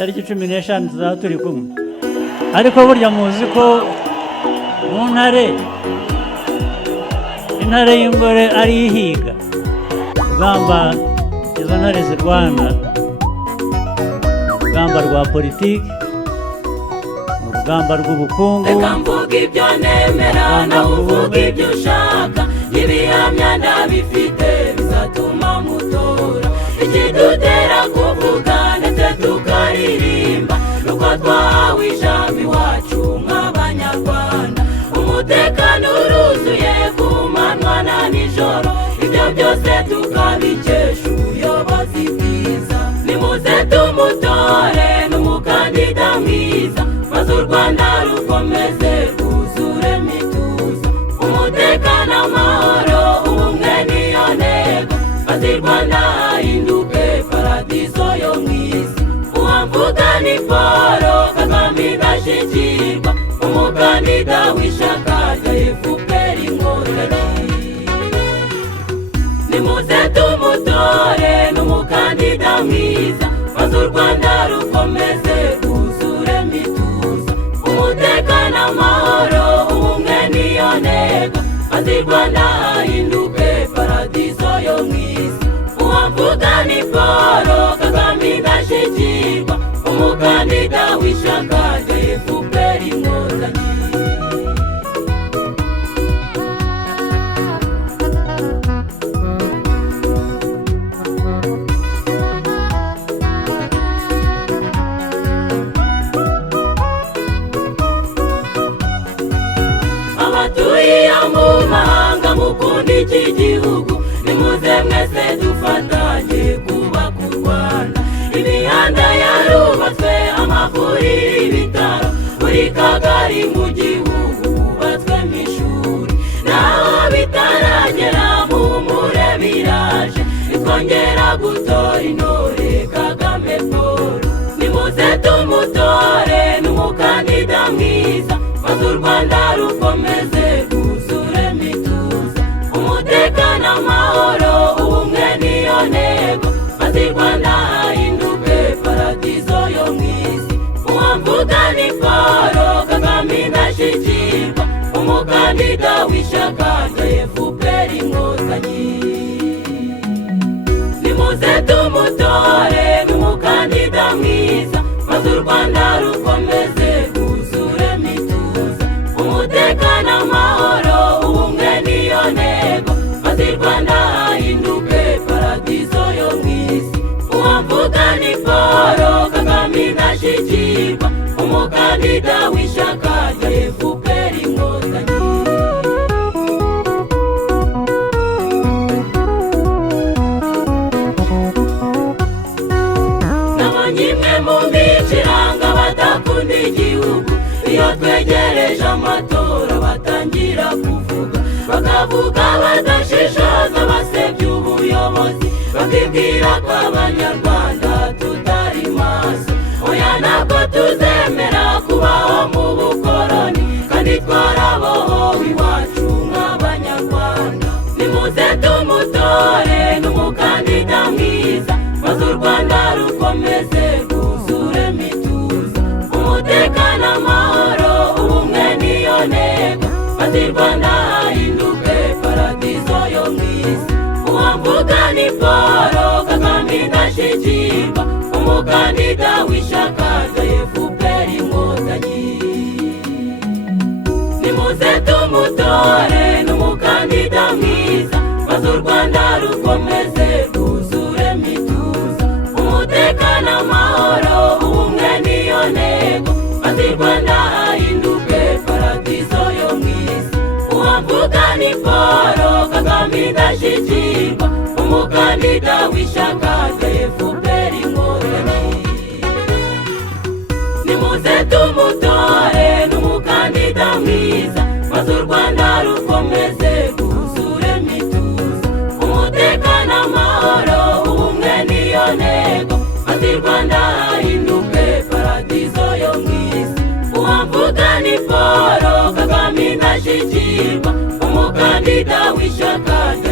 tariki 15 tuzaba turi kumwe, ariko burya muzi ko mu intare y'ingore ari ihiga urugamba. Izo ntare zirwana urugamba rwa politiki, urugamba rw'ubukungu. Reka mvuga ibyo nemera nawe uvuga ibyo ushaka, ibihamya ndabifite bizatuma mutora. Ikidutera kuvuga ndetse tukaririmba nuko twahawe ijambo iwacu nk'abanyarwanda. Umutekano uruzuye ku manywa na nijoro, ibyo byose tukabikesha ubuyobozi bwiza. Nimuze tumutore n'umukandida mwiza, maze u Rwanda rukomeze rwuzuremo ituze. Umutekano, amahoro, ubumwe niyo ntego, maze u Rwanda hahinduke paradizo yo mu isi. Uwamvuga ni Paul Kagame indashyikirwa, umukandida w'ishyaka rya FPR Inkotanyi. Nimuze tumutore n'umukandida mwiza, maze u Rwanda rukomeze rwuzuremo ituze. Umutekano, amahoro, ubumwe niyo ntego, maze u Rwanda hahinduke paradizo yo mu isi. Uwamvuga ni Paul Kagame indashyikirwa, umukandida w'ishyaka rya FPR Inkotanyi. Abatuye mu mahanga mukunda iki gihugu, nimuze mwese dufatanye kubaka u Rwanda. Imihanda yarubatswe, amavuriro, ibitaro, buri kagari mu gihugu hubatswemo ishuri. Naho bitaragera muhumure biraje, nitwongera gutora intore Kagame Paul. Nimuze tumutore n'umukandida mwiza, maze u Rwanda rukomeze rwuzuremo ituze. Umutekano, amahoro, ubumwe niyo ntego, maze u Rwanda hahinduke paradizo yo mu isi. Uwamvuga ni Paul Kagame indashyikirwa, umukandida w'ishyaka rya FPR Inkotanyi. Nimuze tumutore n'umukandida mwiza, maze u Rwanda rukomeze rwuzuremo ituze. Umutekano, amahoro, ubumwe niyo ntego, maze u Rwanda hahinduke paradizo yo mu isi. Uwamvuga ni Paul Kagame indashyikirwa, umukandida w'ishyaka rya FPR Inkotanyi. Nabonye imwe mu mico iranga abadakunda igihugu, iyo twegereje amatora batangira kuvuga, bakavuga badashishoza, basebya ubuyobozi, bakibwira ko abanyarwanda tutari maso. Oya, ntabwo tuzemera kubaho mu bukoroni, kandi twarabohowe iwacu nk'abanyarwanda. Nimuze tumutore n'umukandida mwiza, maze u Rwanda rukomeze rwuzuremo ituze. Umutekano, amahoro, ubumwe niyo ntego, maze u Rwanda hahinduke paradizo yo mu isi. Uwamvuga ni Paul Kagame indashyikirwa, umukandida w'ishyaka rya FPR Inkotanyi. Nimuze tumutore n'umukandida mwiza, maze u Rwanda rukomeze rwuzuremo ituze. Umutekano, amahoro, ubumwe niyo ntego, maze u Rwanda hahinduke paradizo yo mu isi. Uwamvuga ni Paul Kagame indashyikirwa, umukandida w'ishyaka rya FPR Inkotanyi. Nimuze tumutore n'umukandida mwiza, maze u Rwanda rukomeze rwuzuremo ituze. Umutekano, amahoro, ubumwe niyo ntego, maze u Rwanda hahinduke paradizo yo mu isi. Uwamvuga ni Paul Kagame indashyikirwa, umukandida w'ishyaka rya